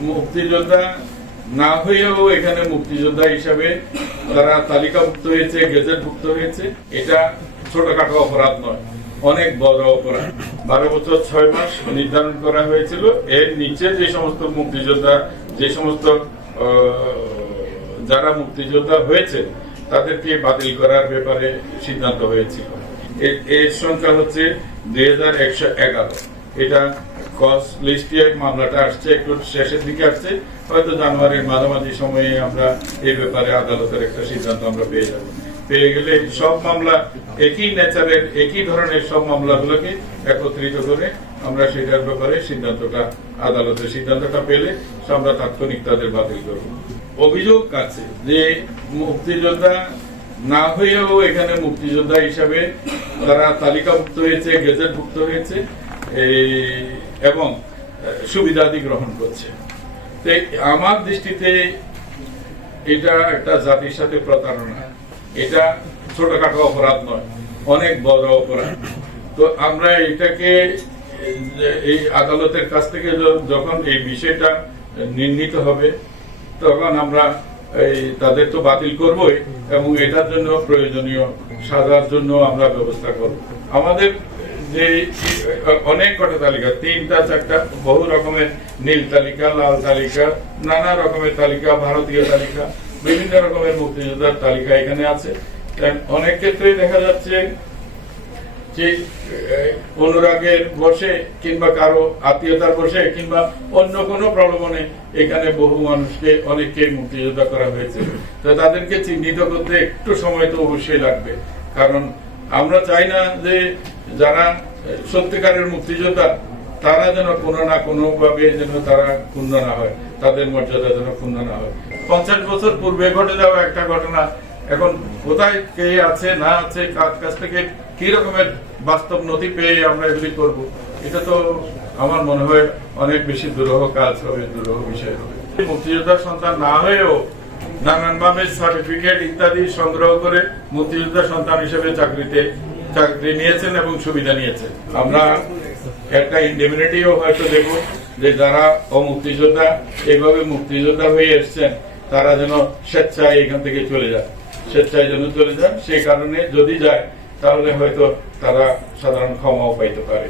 মুক্তিযোদ্ধা না হয়েও এখানে মুক্তিযোদ্ধা হিসাবে তারা তালিকাভুক্ত হয়েছে, গেজেটভুক্ত হয়েছে। এটা ছোটখাটো অপরাধ নয়, অনেক বড় অপরাধ। বারো বছর ছয় মাস নির্ধারণ করা হয়েছিল। এর নিচে যে সমস্ত মুক্তিযোদ্ধা, যে সমস্ত যারা মুক্তিযোদ্ধা হয়েছে, তাদেরকে বাতিল করার ব্যাপারে সিদ্ধান্ত হয়েছিল। এর সংখ্যা হচ্ছে দুই হাজার একশো এগারো। এটা কস লিস্টে মামলাটা আসছে, একটু শেষের দিকে আসছে। হয়তো জানুয়ারির মাঝামাঝি সময়ে আমরা এই ব্যাপারে আদালতের একটা সিদ্ধান্ত আমরা পেয়ে যাব। পেয়ে গেলে সব মামলা একই নেচারের একই ধরনের সব মামলাগুলোকে একত্রিত করে আমরা সেটার ব্যাপারে সিদ্ধান্তটা, আদালতের সিদ্ধান্তটা পেলে আমরা তাৎক্ষণিক তাদের বাতিল করব। অভিযোগ আছে যে মুক্তিযোদ্ধা না হয়েও এখানে মুক্তিযোদ্ধা হিসাবে তারা তালিকাভুক্ত হয়েছে, গেজেটভুক্ত হয়েছে। এবং সুবিধাদি গ্রহণ করছে। তো, আমার দৃষ্টিতে এটা একটা জাতির সাথে প্রতারণা। এটা ছোটখাটো অপরাধ নয়, অনেক বড় অপরাধ। তো আমরা এটাকে, এই- আদালতের কাছ থেকে যখন এই বিষয়টা নির্ণীত হবে, তখন আমরা তাদের তো বাতিল করবই, এবং এটার জন্য প্রয়োজনীয় সাজার জন্য আমরা ব্যবস্থা করব। আমাদের যে অনেক কটা তালিকা, তিনটা, চারটা, বহু রকমের নীল তালিকা, লাল তালিকা, নানা রকমের তালিকা, ভারতীয় তালিকা, বিভিন্ন রকমের মুক্তিযোদ্ধার তালিকা এখানে আছে। অনেক ক্ষেত্রে দেখা যাচ্ছে যে অনুরাগের বসে কিংবা কারও আত্মীয়তার বসে কিংবা অন্য কোনো প্রলোভনে এখানে বহু মানুষকে অনেককে মুক্তিযোদ্ধা করা হয়েছে। তো তাদেরকে চিহ্নিত করতে একটু সময় তো অবশ্যই লাগবে। কারণ আমরা চাই না যে যারা সত্যিকারের মুক্তিযোদ্ধা, তারা যেন কোনো না কোনো ভাবে যেন তারা ক্ষুণ্ণ না হয়, তাদের মর্যাদা যেন ক্ষুণ্ণ না হয়। পঞ্চাশ বছর পূর্বে ঘটে যাওয়া একটা ঘটনা, এখন কোথায় কে আছে, না আছে, কার কাছ থেকে কি রকমের বাস্তব নথি পেয়ে আমরা এগুলি করব, এটা তো আমার মনে হয় অনেক বেশি দুরূহ কাজ হবে, দুরূহ বিষয় হবে। মুক্তিযোদ্ধার সন্তান না হয়েও নানানভাবে সার্টিফিকেট ইত্যাদি সংগ্রহ করে মুক্তিযোদ্ধার সন্তান হিসেবে চাকরিতে চাকরি নিয়েছেন এবং সুবিধা নিয়েছেন। আমরা একটা ইন্ডিমিনিটিও হয়তো দেখব যে যারা অমুক্তিযোদ্ধা, এভাবে মুক্তিযোদ্ধা হয়ে এসছেন, তারা যেন স্বেচ্ছায় এখান থেকে চলে যায় স্বেচ্ছায় যেন চলে যান, সেই কারণে যদি যায়, তাহলে হয়তো তারা সাধারণ ক্ষমাও পাইতে পারে।